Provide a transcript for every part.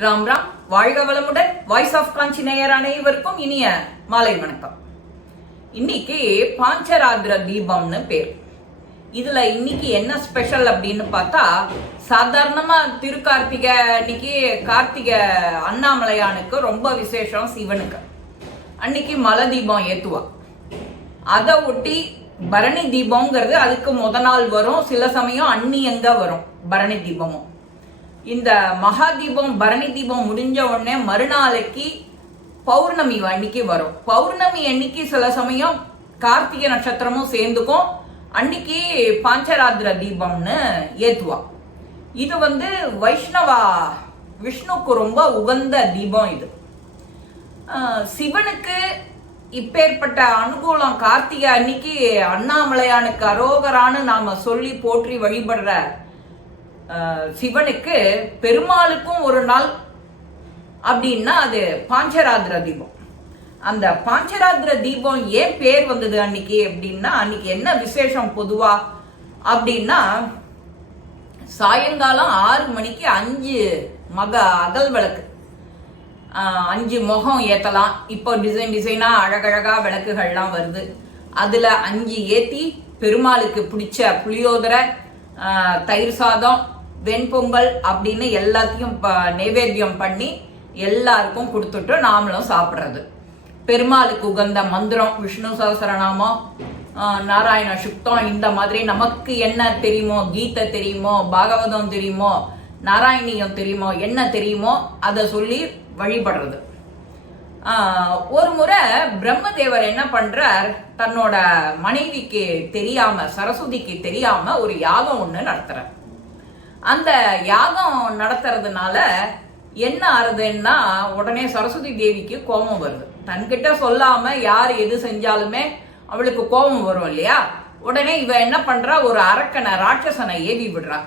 ராம் ராம். வாழ்க வளமுடன். Voice of காஞ்சி நேயர் அனைவருக்கும் இனிய மாலை வணக்கம். இன்னைக்கு பாஞ்சராத்திர தீபம்னு பேர். இதுல இன்னைக்கு என்ன ஸ்பெஷல் அப்படின்னு பார்த்தா சாதாரணமா திருக்கார்த்திகை அன்னைக்கு கார்த்திகை அண்ணாமலையானுக்கு ரொம்ப விசேஷம் சிவனுக்கு. அன்னைக்கு மலை தீபம் ஏத்துவா. அதை ஒட்டி பரணி தீபம்ங்கிறது அதுக்கு முத நாள் வரும். சில சமயம் அன்னி எங்க வரும்? பரணி தீபமும். இந்த மகா தீபம் பரணி தீபம் முடிஞ்ச உடனே மறுநாளைக்கு பௌர்ணமி அன்னைக்கு வரும். பௌர்ணமி அன்னைக்கு சில சமயம் கார்த்திகை நட்சத்திரமும் சேர்ந்துக்கும். அன்னைக்கு பாஞ்சராத்திர தீபம்னு ஏத்துவா. இது வந்து வைஷ்ணவா விஷ்ணுக்கு ரொம்ப உகந்த தீபம் இது. சிவனுக்கு இப்பேற்பட்ட அனுகூலம் கார்த்திகை அன்னைக்கு அண்ணாமலையானுக்கு அரோகரான்னு நாம சொல்லி போற்றி வழிபடுற சிவனுக்கு பெருமாளுக்கும் ஒரு நாள் அப்படின்னா அது பாஞ்சராத்திர தீபம். அந்த பாஞ்சராத்திர தீபம் ஏன் பேர் வந்தது அன்னைக்கு அப்படின்னா அன்னைக்கு என்ன விசேஷம் பொதுவா அப்படின்னா சாயங்காலம் ஆறு மணிக்கு அஞ்சு மக அகல் விளக்கு. அஞ்சு முகம் ஏத்தலாம். இப்போ டிசைன் டிசைனா அழகழகா விளக்குகள்லாம் வருது. அதுல அஞ்சு ஏத்தி பெருமாளுக்கு பிடிச்ச புளியோதரை தயிர் சாதம் வெண்பொங்கல் அப்படின்னு எல்லாத்தையும் ப- நைவேத்தியம் பண்ணி எல்லாருக்கும் கொடுத்துட்டு நாமளும் சாப்பிட்றது. பெருமாளுக்கு உகந்த மந்திரம் விஷ்ணு சகசரநாமம் நாராயண சுக்தம் இந்த மாதிரி நமக்கு என்ன தெரியுமோ கீதை தெரியுமோ பாகவதம் தெரியுமோ நாராயணியம் தெரியுமோ என்ன தெரியுமோ அதை சொல்லி வழிபடுறது. ஒரு முறை பிரம்மதேவர் என்ன பண்றார் தன்னோட மனைவிக்கு தெரியாம சரஸ்வதிக்கு தெரியாம ஒரு யாகம் ஒன்று நடத்துறார். அந்த யாகம் நடத்துறதுனால என்ன ஆறுதுன்னா உடனே சரஸ்வதி தேவிக்கு கோபம் வருது. தன்கிட்ட சொல்லாம யார் எது செஞ்சாலுமே அவளுக்கு கோபம் வரும் இல்லையா? உடனே இவ என்ன பண்றா? ஒரு அரக்கனை ராட்சசனை ஏவி விடுறா.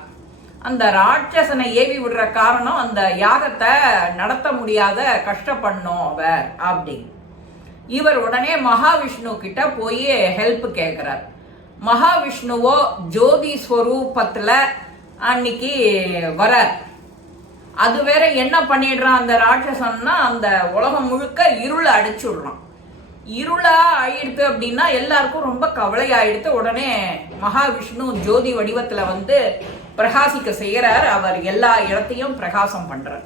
அந்த ராட்சசனை ஏவி விடுற காரணம் அந்த யாகத்தை நடத்த முடியாத கஷ்டப்படணும் அவர் அப்படி இவர் உடனே மகாவிஷ்ணு கிட்ட போய் ஹெல்ப் கேட்கிறார் மகாவிஷ்ணுவோ ஜோதி ஸ்வரூபத்தில் அன்னைக்கு வர அது வேற என்ன பண்ணிடுறான் அந்த ராட்சசன்னா அந்த உலகம் முழுக்க இருளை அடிச்சுடுறான். இருளா ஆயிடுது அப்படின்னா எல்லாருக்கும் ரொம்ப கவலையாயிடுத்து உடனே மகாவிஷ்ணு ஜோதி வடிவத்துல வந்து பிரகாசிக்க செய்கிறார் அவர் எல்லா இடத்தையும் பிரகாசம் பண்றார்.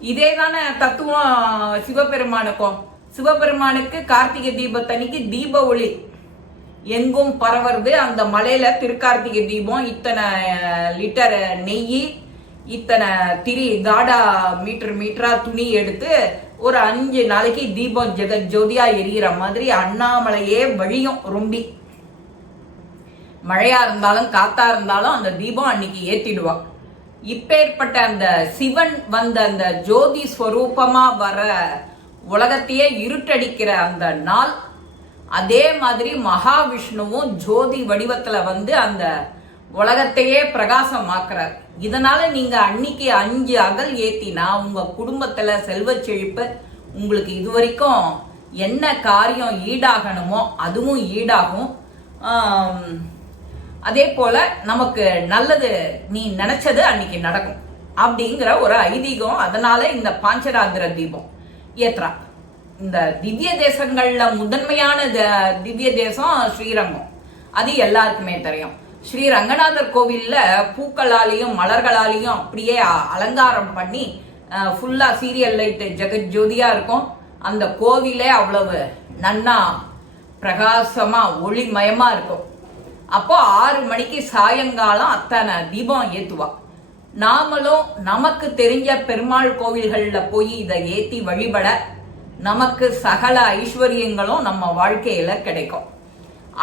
இதே தானே தத்துவம் சிவபெருமானுக்கும். சிவபெருமானுக்கு கார்த்திகை தீபத்தன்னைக்கு தீப ஒளி எங்கும் பரவுறது அந்த மலையில திருக்கார்த்திகை தீபம் இத்தனை லிட்டர் நெய் இத்தனை திரி காடா மீட்டர் மீட்டரா துணி எடுத்து ஒரு அஞ்சு நாளைக்கு தீபம் ஜெக ஜோதியா எரியிற மாதிரி அண்ணாமலையே வழியும் ரொம்பி. மழையா இருந்தாலும் காத்தா இருந்தாலும் அந்த தீபம் அன்னைக்கு ஏத்திடுவா. இப்பேற்பட்ட அந்த சிவன் வந்த அந்த ஜோதி ஸ்வரூபமா வர உலகத்தையே இருட்டடிக்கிற அந்த நாள் அதே மாதிரி மகாவிஷ்ணுவும் ஜோதி வடிவத்துல வந்து அந்த உலகத்தையே பிரகாசமாக்குறார். இதனால நீங்க அன்னைக்கு அஞ்சு அகல் ஏத்தினா உங்க குடும்பத்துல செல்வ செழிப்பு உங்களுக்கு இதுவரைக்கும் என்ன காரியம் ஈடாகணுமோ அதுவும் ஈடாகும். அதே போல நமக்கு நல்லது நீ நினைச்சது அன்னைக்கு நடக்கும். அப்படிங்கிற ஒரு ஐதீகம் அதனால இந்த பாஞ்சராத்திர தீபம் ஏத்துறான் இந்த திவ்ய தேசங்கள்ல முதன்மையான த- திவ்ய தேசம் ஸ்ரீரங்கம். அது எல்லாருக்குமே தெரியும். ஸ்ரீ ரங்கநாதர் கோவில்ல பூக்களாலையும் மலர்களாலையும் அப்படியே அலங்காரம் பண்ணி ஃபுல்லா சீரியல் லைட் ஜெகஜோதியா இருக்கும். அந்த கோவிலே அவ்வளவு நன்னா பிரகாசமா ஒளிமயமா இருக்கும். அப்போ ஆறு மணிக்கு சாயங்காலம் அத்தனை தீபம் ஏத்துவா. நாமளும் நமக்கு தெரிஞ்ச பெருமாள் கோவில்கள்ல போய் இதை ஏத்தி வழிபட நமக்கு சகல ஐஸ்வர்யங்களும் நம்ம வாழ்க்கையில கிடைக்கும்.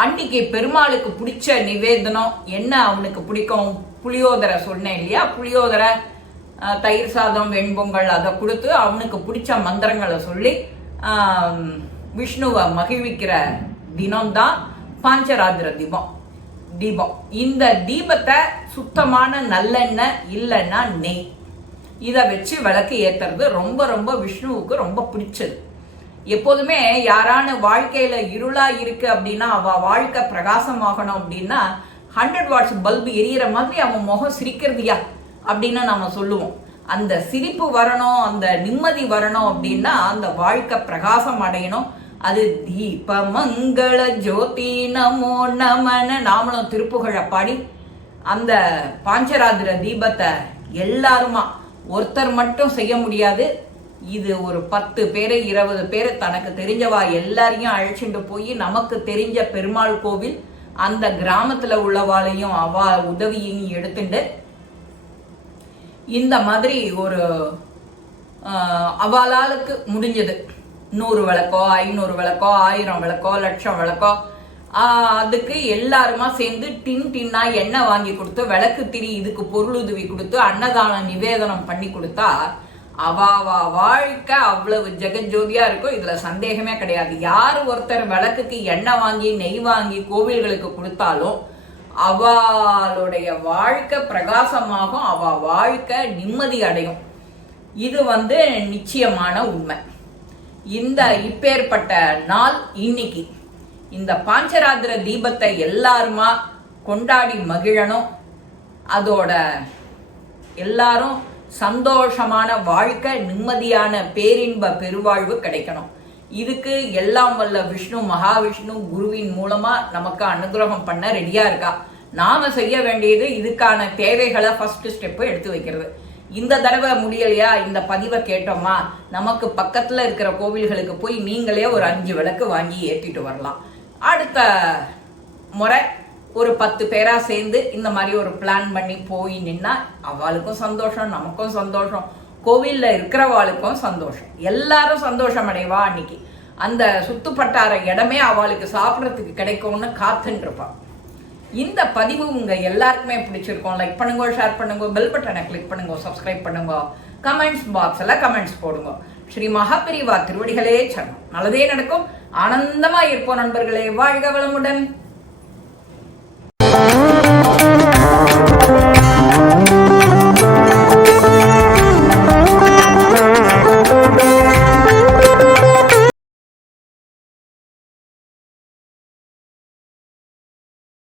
அன்னைக்கு பெருமாளுக்கு பிடிச்ச நிவேதனம் என்ன அவனுக்கு பிடிக்கும்? புளியோதரை சொன்னேன் இல்லையா? புளியோதரை தயிர் சாதம் வெண்பொங்கல் அதை கொடுத்து அவனுக்கு பிடிச்ச மந்திரங்களை சொல்லி விஷ்ணுவை மகிழ்விக்கிற தினம்தான் பாஞ்சராத்திர தீபம். தீபம். இந்த தீபத்தை சுத்தமான நல்லெண்ணெய் இல்லைன்னா நெய். இதை வச்சு விளக்கு ஏத்துறது ரொம்ப ரொம்ப விஷ்ணுவுக்கு ரொம்ப பிடிச்சது. எப்போதுமே யாரான வாழ்க்கையில இருளா இருக்கு அப்படின்னா அவ வாழ்க்கை பிரகாசமாகணும் அப்படின்னா ஹண்ட்ரட் வாட்ஸ் பல்பு எரியற மாதிரி அவன் முகம் சிரிக்கிறதுயா அப்படின்னு நம்ம சொல்லுவோம். அந்த சிரிப்பு வரணும் அந்த நிம்மதி வரணும் அப்படின்னா அந்த வாழ்க்கை பிரகாசம் அடையணும். அது தீப மங்கள ஜோதி நமோ நமன நாமளும் திருப்புகழை பாடி அந்த பாஞ்சராதிர தீபத்தை எல்லாருமா ஒருத்தர் மட்டும் செய்ய முடியாது. இது ஒரு பத்து பேரை இருபது பேர் தனக்கு தெரிஞ்சவா எல்லாரையும் அழைச்சிட்டு போய் நமக்கு தெரிஞ்ச பெருமாள் கோவில் அந்த கிராமத்துல உள்ளவாளையும் அவ உதவியையும் எடுத்துட்டு இந்த மாதிரி ஒரு ஆஹ், அவாளாளுக்கு முடிஞ்சது. நூறு விளக்கோ ஐநூறு விளக்கோ ஆயிரம் விளக்கோ லட்சம் விளக்கோ. ஆஹ், அதுக்கு எல்லாருமா சேர்ந்து டின் டின்னா எண்ணெய் வாங்கி கொடுத்து விளக்கு திரி இதுக்கு பொருளுதவி கொடுத்து அன்னதானம் நிவேதனம் பண்ணி கொடுத்தா அவாவா வாழ்க்கை அவ்வளவு ஜெகஜோதியா இருக்கும் இதுல சந்தேகமே கிடையாது. யார் ஒருத்தர் விளக்குக்கு எண்ணெய் வாங்கி நெய் வாங்கி கோவில்களுக்கு கொடுத்தாலும் அவளுடைய வாழ்க்கை பிரகாசமாகும் அவ வாழ்க்கை நிம்மதி அடையும். இது வந்து நிச்சயமான உண்மை. இந்த இப்பேற்பட்ட நாள் இன்னைக்கு இந்த பாஞ்சராத்திர தீபத்தை எல்லாருமா கொண்டாடி மகிழணும். அதோட எல்லாரும் சந்தோஷமான வாழ்க்கை நிம்மதியான பேரின்ப பெருவாழ்வு கிடைக்கணும். இதுக்கு எல்லாம் வல்ல விஷ்ணு மகாவிஷ்ணு குருவின் மூலமா நமக்கு அனுகிரகம் பண்ண ரெடியா இருக்கா? நாம செய்ய வேண்டியது இதுக்கான தேவைகளை ஃபர்ஸ்ட் ஸ்டெப் எடுத்து வைக்கிறது. இந்த தடவை முடியலையா? இந்த பதிவை கேட்டோமா? நமக்கு பக்கத்துல இருக்கிற கோவில்களுக்கு போய் நீங்களே ஒரு அஞ்சு விளக்கு வாங்கி ஏற்றிட்டு வரலாம். அடுத்த முறை ஒரு பத்து பேரா சேர்ந்து இந்த மாதிரி ஒரு பிளான் பண்ணி போய் நின்னா அவளுக்கும் சந்தோஷம் நமக்கும் சந்தோஷம். கோவில்ல இருக்கிறவாளுக்கும் சந்தோஷம். எல்லாரும் சந்தோஷம் அடைவா அன்னைக்கு. அந்த சுத்துப்பட்டார இடமே அவளுக்கு சாப்பிட்றதுக்கு கிடைக்கும்னு காத்துன்னு இந்த பதிவு உங்க எல்லாருக்குமே பிடிச்சிருக்கோம். லைக் பண்ணுங்க ஷேர் பண்ணுங்க பெல் பட்டனை கிளிக் பண்ணுங்க சப்ஸ்கிரைப் பண்ணுங்க. கமெண்ட்ஸ் பாக்ஸ்ல கமெண்ட்ஸ் போடுங்க. ஸ்ரீ மகாபிரிவா திருவடிகளே சரணம். நல்லதே நடக்கும். ஆனந்தமா இருப்போம் நண்பர்களே. வாழ்க வளமுடன்.